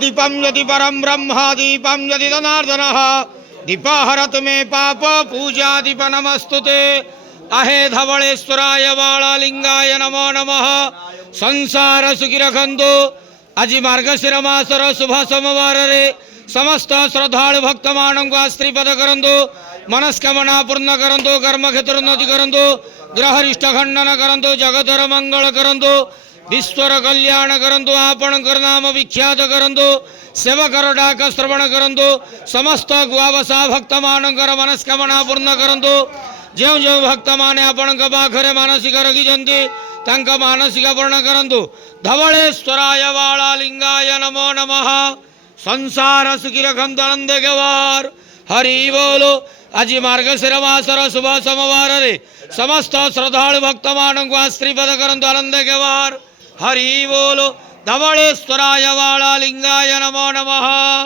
दीपं यदि परं ब्रह्म दीपं यदि जनार्दनः दीपहरतु मे पाप पूजा दीप नमस्तुते अहे धवलेश्वराय बालालिंगाय नमो नमः। संसार सुखी रखंतु। आज मार्गशीर मासर शुभ सोमवार रे समस्त श्रद्धालु भक्त मानक आश्रीपद करंतु। मनस्कामना पूर्ण करंतु। कर्म क्षेत्र उन्नति करंतु। ग्रहरिष्ट खंडन करंतु। जगतर मंगल करंतु। विश्वर कल्याण करंतु। आपणकर नाम विख्यात करंतु। सेवकर डाक श्रवण करंतु। समस्त गुआवसा भक्त मानकर मनस्कामना पूर्ण करंतु। जो जो भक्त माने आपण पाखरे मानसिक रखिछन्ति तांक मानसिक पूर्ण करंतु। धवलेश्वराय बालालिंगाय नमो नमः। संसार सुखी रखंतु आनंद गवार हरि बोलो। आज मार्गशीर मासर शुभ सोमवार रे समस्त श्रद्धालु भक्त मानक आश्रीपद करंतु आनंद गवार हरि बोलो। धवलेश्वराय बालालिंगाय नमो नमः।